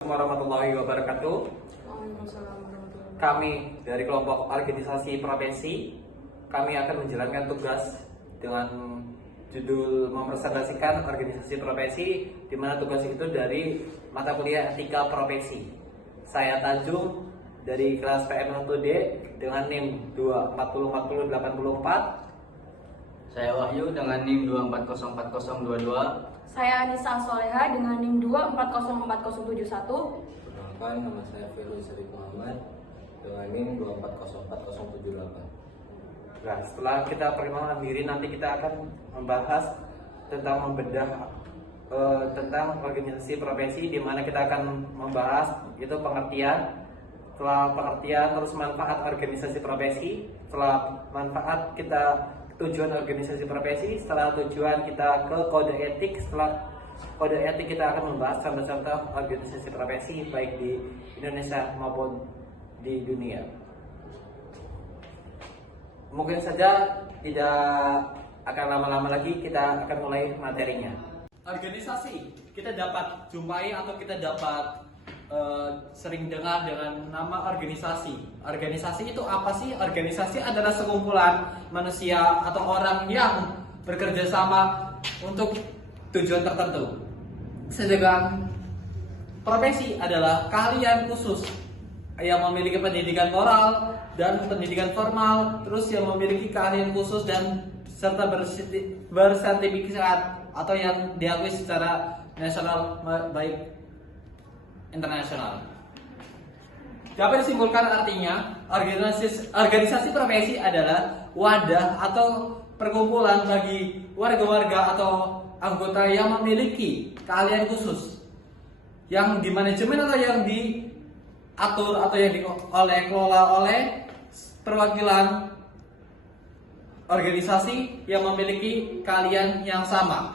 Warahmatullahi wabarakatuh. Kami dari kelompok organisasi profesi, kami akan menjalankan tugas dengan judul mempresentasikan organisasi profesi, di mana tugas itu dari mata kuliah etika profesi. Saya Tanjung dari kelas PM1D dengan NIM 2404084. Saya Wahyu dengan NIM 2404022. Saya Anissa Soleha dengan NIM 2404071. Perkenalkan, nama saya Firly Sharif Muhammad dengan NIM 2404078. Nah, setelah kita perkenalkan diri, nanti kita akan membahas tentang membedah tentang organisasi profesi, di mana kita akan membahas itu pengertian, setelah pengertian terus manfaat organisasi profesi, setelah manfaat kita tujuan organisasi profesi, setelah tujuan kita ke kode etik, setelah kode etik kita akan membahas contoh-contoh organisasi profesi baik di Indonesia maupun di dunia. Mungkin saja tidak akan lama-lama lagi, kita akan mulai materinya. Organisasi kita dapat jumpai atau kita dapat sering dengar dengan nama organisasi. Organisasi itu apa sih? Organisasi adalah sekumpulan manusia atau orang yang bekerja sama untuk tujuan tertentu. Sedangkan profesi adalah keahlian khusus yang memiliki pendidikan moral dan pendidikan formal, terus yang memiliki keahlian khusus dan serta bersertifikat atau yang diakui secara nasional baik internasional. Dapat disimpulkan artinya organisasi profesi adalah wadah atau perkumpulan bagi warga-warga atau anggota yang memiliki keahlian khusus yang dimanajemen atau yang diatur atau yang dikelola oleh perwakilan organisasi yang memiliki keahlian yang sama.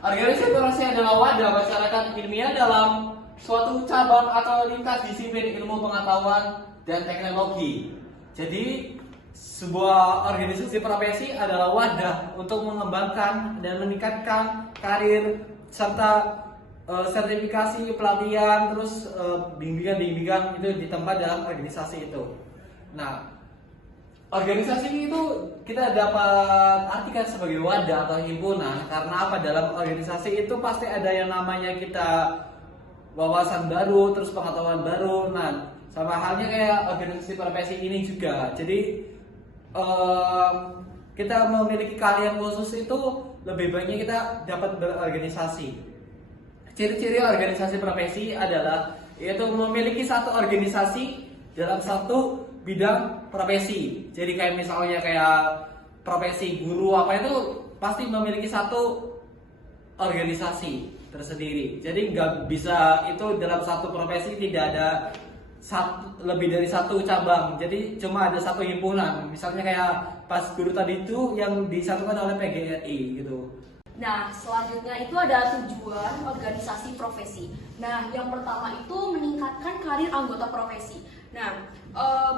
Organisasi profesi adalah wadah masyarakat ilmiah dalam suatu cabang atau lintas disiplin ilmu pengetahuan dan teknologi. Jadi sebuah organisasi profesi adalah wadah untuk mengembangkan dan meningkatkan karir serta sertifikasi, pelatihan, terus bimbingan-bimbingan itu ditempat dalam organisasi itu. Nah, organisasi itu kita dapat artikan sebagai wadah atau himpunan karena apa? Dalam organisasi itu pasti ada yang namanya kita wawasan baru, terus pengetahuan baru. Nah, sama halnya kayak organisasi profesi ini juga. Jadi kita memiliki keahlian khusus itu lebih baiknya kita dapat berorganisasi. Ciri-ciri organisasi profesi adalah yaitu memiliki satu organisasi dalam satu bidang profesi. Jadi kayak misalnya kayak profesi guru apa itu pasti memiliki satu organisasi tersendiri. Jadi nggak bisa itu dalam satu profesi tidak ada lebih dari satu cabang. Jadi cuma ada satu himpunan. Misalnya kayak pas guru tadi itu yang disatukan oleh PGRI gitu. Nah, selanjutnya itu ada tujuan organisasi profesi. Nah, yang pertama itu meningkatkan karir anggota profesi. Nah,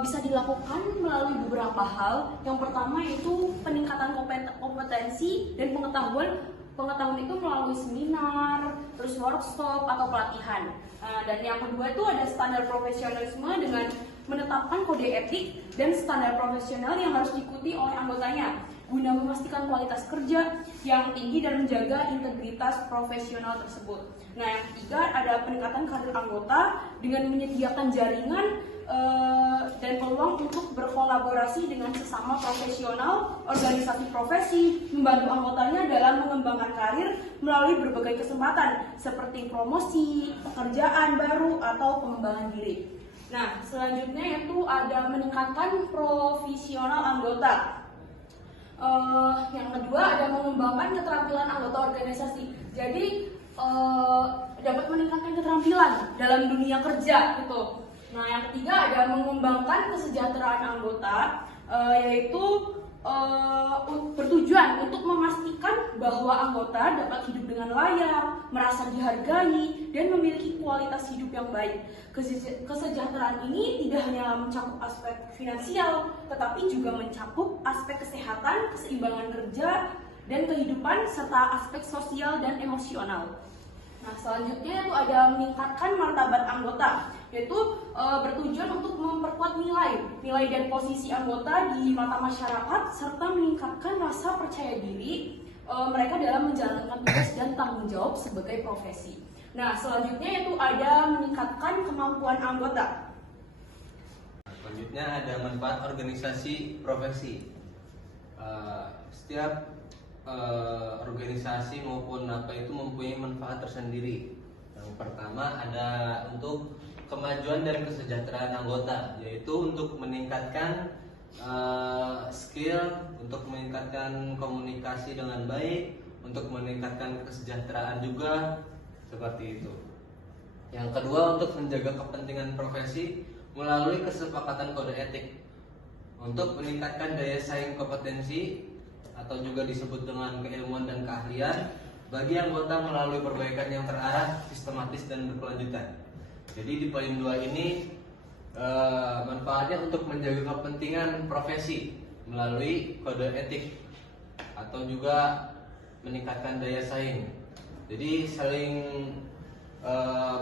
bisa dilakukan melalui beberapa hal. Yang pertama itu peningkatan kompetensi dan pengetahuan. Pengetahuan itu melalui seminar, terus workshop atau pelatihan. Dan yang kedua itu ada standar profesionalisme dengan menetapkan kode etik dan standar profesional yang harus diikuti oleh anggotanya. guna memastikan kualitas kerja yang tinggi dan menjaga integritas profesional tersebut. Nah, yang ketiga ada peningkatan karir anggota dengan menyediakan jaringan dan peluang untuk berkolaborasi dengan sesama profesional, organisasi profesi, membantu anggotanya dalam mengembangkan karir melalui berbagai kesempatan seperti promosi, pekerjaan baru, atau pengembangan diri. Nah, selanjutnya itu ada meningkatkan profesional anggota. Yang kedua ada mengembangkan keterampilan anggota organisasi. Jadi dapat meningkatkan keterampilan dalam dunia kerja gitu. Nah, yang ketiga ada mengembangkan kesejahteraan anggota, yaitu bertujuan untuk memastikan bahwa anggota dapat hidup dengan layak, merasa dihargai, dan memiliki kualitas hidup yang baik. Kesejahteraan ini tidak hanya mencakup aspek finansial, tetapi juga mencakup aspek kesehatan, keseimbangan kerja, dan kehidupan, serta aspek sosial dan emosional. Nah, selanjutnya itu ada meningkatkan martabat anggota, yaitu bertujuan untuk memperkuat nilai dan posisi anggota di mata masyarakat, serta meningkatkan rasa percaya diri mereka dalam menjalankan tugas dan tanggung jawab sebagai profesi. Nah, selanjutnya itu ada meningkatkan kemampuan anggota. Selanjutnya ada manfaat organisasi profesi. Setiap organisasi maupun apa itu mempunyai manfaat tersendiri. Yang pertama ada untuk kemajuan dan kesejahteraan anggota, yaitu untuk meningkatkan skill, untuk meningkatkan komunikasi dengan baik, untuk meningkatkan kesejahteraan juga, seperti itu. Yang kedua untuk menjaga kepentingan profesi melalui kesepakatan kode etik, untuk meningkatkan daya saing kompetensi atau juga disebut dengan keilmuan dan keahlian bagi anggota melalui perbaikan yang terarah, sistematis, dan berkelanjutan. Jadi di poin 2 ini manfaatnya untuk menjaga kepentingan profesi melalui kode etik atau juga meningkatkan daya saing. Jadi saling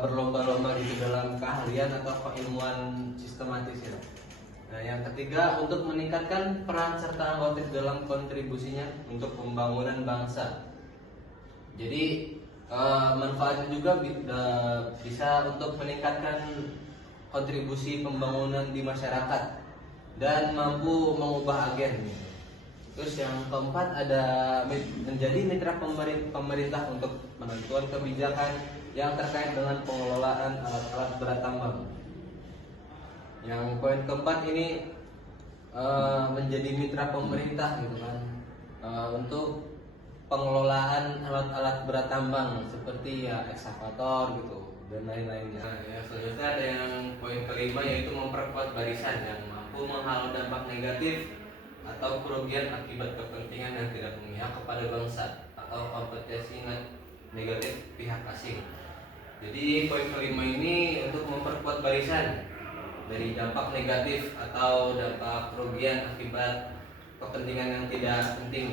berlomba-lomba gitu dalam keahlian atau keilmuan sistematis ya. Nah, yang ketiga untuk meningkatkan peran serta anggota dalam kontribusinya untuk pembangunan bangsa. Jadi manfaatnya juga bisa untuk meningkatkan kontribusi pembangunan di masyarakat dan mampu mengubah agen. Terus yang keempat ada menjadi mitra pemerintah untuk menentukan kebijakan yang terkait dengan pengelolaan alat-alat berat tambang. Yang poin keempat ini menjadi mitra pemerintah gitu kan, untuk pengelolaan alat-alat berat tambang seperti ya ekskavator gitu dan lain-lainnya. Nah, yang selanjutnya ada yang poin kelima, yaitu memperkuat barisan yang mampu menghalau dampak negatif atau kerugian akibat kepentingan yang tidak memihak kepada bangsa atau kompetisi negatif pihak asing. Jadi poin kelima ini untuk memperkuat barisan dari dampak negatif atau dampak kerugian akibat kepentingan yang tidak penting.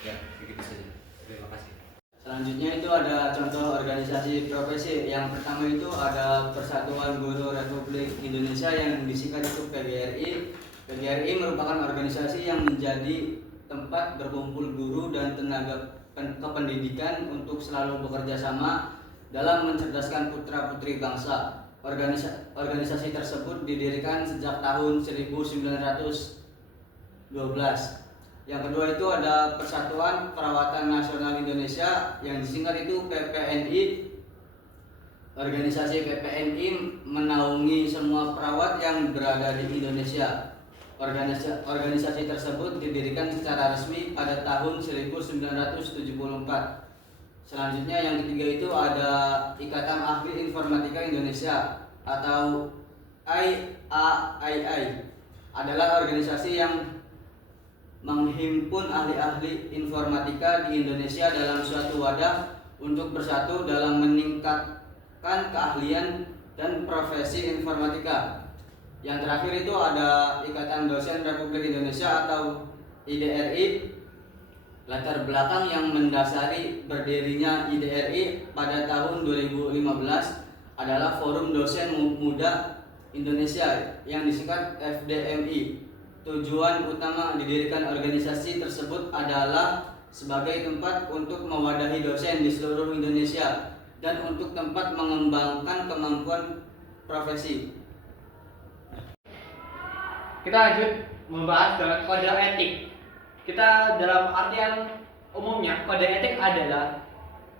Ya, begitu saja. Terima kasih. Selanjutnya itu ada contoh organisasi profesi. Yang pertama itu ada Persatuan Guru Republik Indonesia yang disingkat itu PGRI. PGRI merupakan organisasi yang menjadi tempat berkumpul guru dan tenaga kependidikan untuk selalu bekerja sama dalam mencerdaskan putra-putri bangsa. Organisasi tersebut didirikan sejak tahun 1912. Yang kedua itu ada Persatuan Perawatan Nasional Indonesia yang disingkat itu PPNI. Organisasi PPNI menaungi semua perawat yang berada di Indonesia. Organisasi tersebut didirikan secara resmi pada tahun 1974. Selanjutnya yang ketiga itu ada Ikatan Ahli Informatika Indonesia atau IAII, adalah organisasi yang menghimpun ahli-ahli informatika di Indonesia dalam suatu wadah untuk bersatu dalam meningkatkan keahlian dan profesi informatika. Yang terakhir itu ada Ikatan Dosen Republik Indonesia atau IDRI. Latar belakang yang mendasari berdirinya IDRI pada tahun 2015 adalah Forum Dosen Muda Indonesia yang disingkat FDMI. tujuan utama didirikan organisasi tersebut adalah sebagai tempat untuk mewadahi dosen di seluruh Indonesia dan untuk tempat mengembangkan kemampuan profesi. Kita lanjut membahas dengan kode etik. Kita dalam artian umumnya kode etik adalah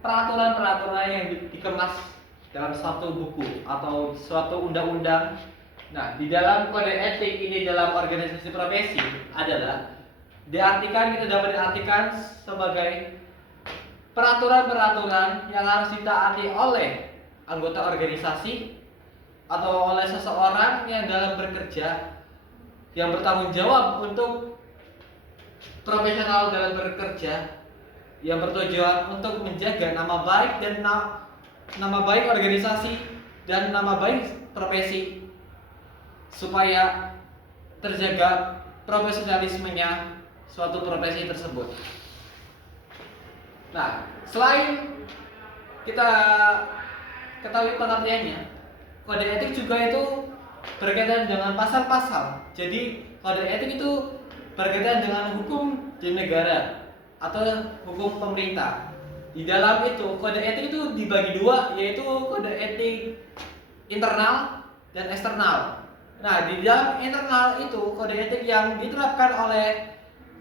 peraturan-peraturan yang dikemas dalam suatu buku atau suatu undang-undang. Nah, di dalam kode etik ini dalam organisasi profesi adalah kita dapat diartikan sebagai peraturan-peraturan yang harus ditaati oleh anggota organisasi atau oleh seseorang yang dalam bekerja, yang bertanggung jawab untuk profesional dalam bekerja, yang bertujuan untuk menjaga nama baik dan nama baik organisasi dan nama baik profesi supaya terjaga profesionalismenya suatu profesi tersebut. Nah, selain kita ketahui pengertiannya, kode etik juga itu berkaitan dengan pasal-pasal. Jadi kode etik itu berkaitan dengan hukum di negara atau hukum pemerintah. Di dalam itu kode etik itu dibagi dua, yaitu kode etik internal dan eksternal. Nah, di dalam internal itu kode etik yang diterapkan oleh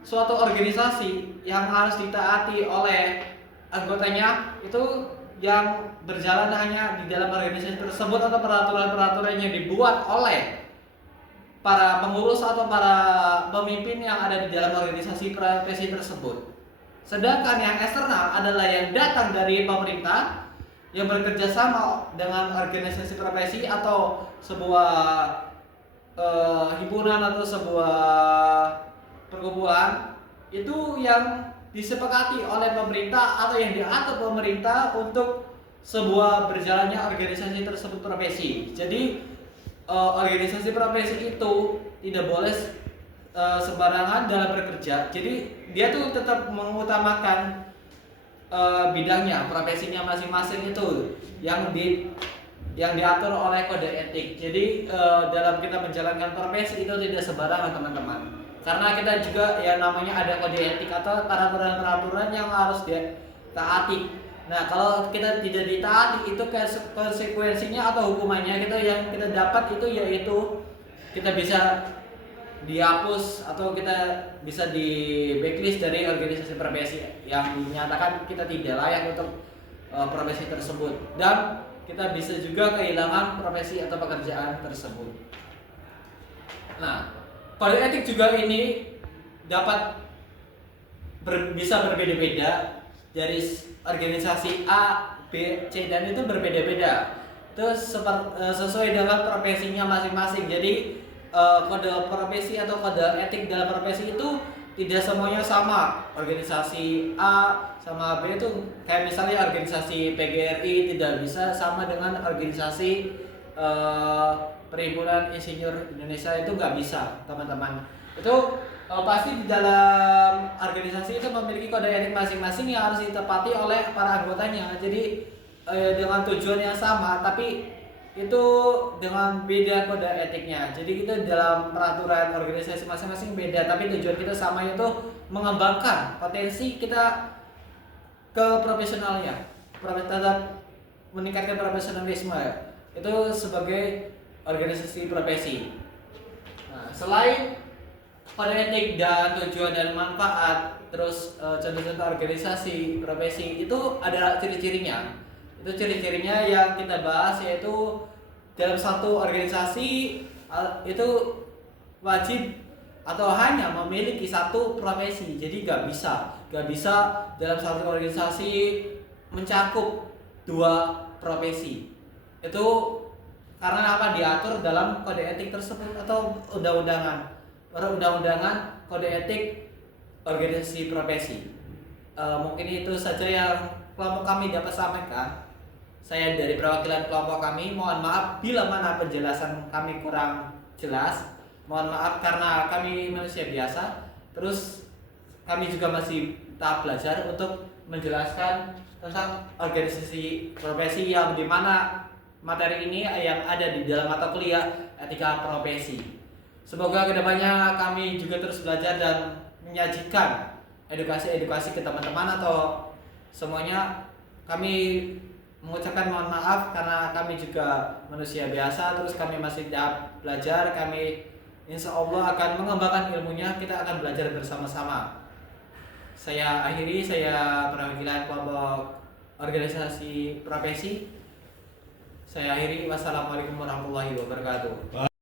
suatu organisasi yang harus ditaati oleh anggotanya itu yang berjalan hanya di dalam organisasi tersebut atau peraturan-peraturan yang dibuat oleh para pengurus atau para pemimpin yang ada di dalam organisasi profesi tersebut. Sedangkan yang eksternal adalah yang datang dari pemerintah yang bekerja sama dengan organisasi profesi atau sebuah himpunan atau sebuah perkumpulan itu yang disepakati oleh pemerintah atau yang diatur pemerintah untuk sebuah berjalannya organisasi tersebut profesi. Jadi organisasi profesi itu tidak boleh sembarangan dalam bekerja. Jadi dia tuh tetap mengutamakan bidangnya, profesinya masing-masing itu yang diatur oleh kode etik. Jadi dalam kita menjalankan profesi itu tidak sembarangan, teman-teman. Karena kita juga ya namanya ada kode etik atau peraturan-peraturan yang harus ditaati. Nah, kalau kita tidak ditaati itu konsekuensinya atau hukumannya yang kita dapat itu yaitu kita bisa dihapus atau kita bisa di blacklist dari organisasi profesi yang dinyatakan kita tidak layak untuk profesi tersebut, dan kita bisa juga kehilangan profesi atau pekerjaan tersebut. Nah, kode etik juga ini dapat bisa berbeda-beda dari organisasi A, B, C, dan itu berbeda-beda. Itu sesuai dengan profesinya masing-masing. Jadi kode profesi atau kode etik dalam profesi itu tidak semuanya sama. Organisasi A sama B itu kayak misalnya organisasi PGRI tidak bisa sama dengan organisasi Perhimpunan Insinyur Indonesia, itu nggak bisa, teman-teman. Itu pasti di dalam organisasi itu memiliki kode etik masing-masing yang harus ditepati oleh para anggotanya. Jadi dengan tujuan yang sama, tapi itu dengan beda kode etiknya. Jadi kita dalam peraturan organisasi masing-masing beda, tapi tujuan kita sama, yaitu mengembangkan potensi kita ke profesionalnya, tetap meningkatkan profesionalisme itu sebagai organisasi profesi. Nah, selain kode etik dan tujuan dan manfaat, terus contoh-contoh organisasi profesi itu ada ciri-cirinya. Itu ciri-cirinya yang kita bahas, yaitu dalam satu organisasi itu wajib atau hanya memiliki satu profesi. Jadi gak bisa dalam satu organisasi mencakup dua profesi. Itu karena apa? Diatur dalam kode etik tersebut atau undang-undangan kode etik organisasi profesi. Mungkin itu saja yang kelompok kami dapat sampaikan. Saya dari perwakilan kelompok kami, mohon maaf bila mana penjelasan kami kurang jelas. Mohon maaf karena kami manusia biasa. Terus kami juga masih tahap belajar untuk menjelaskan tentang organisasi profesi yang dimana materi ini yang ada di dalam mata kuliah etika profesi. Semoga kedepannya kami juga terus belajar dan menyajikan edukasi-edukasi ke teman-teman atau semuanya. Kami mengucapkan mohon maaf karena kami juga manusia biasa, terus kami masih tahap belajar. Kami insya Allah akan mengembangkan ilmunya, kita akan belajar bersama-sama. Saya akhiri, saya perwakilan kelompok organisasi profesi. Saya akhiri, wassalamualaikum warahmatullahi wabarakatuh.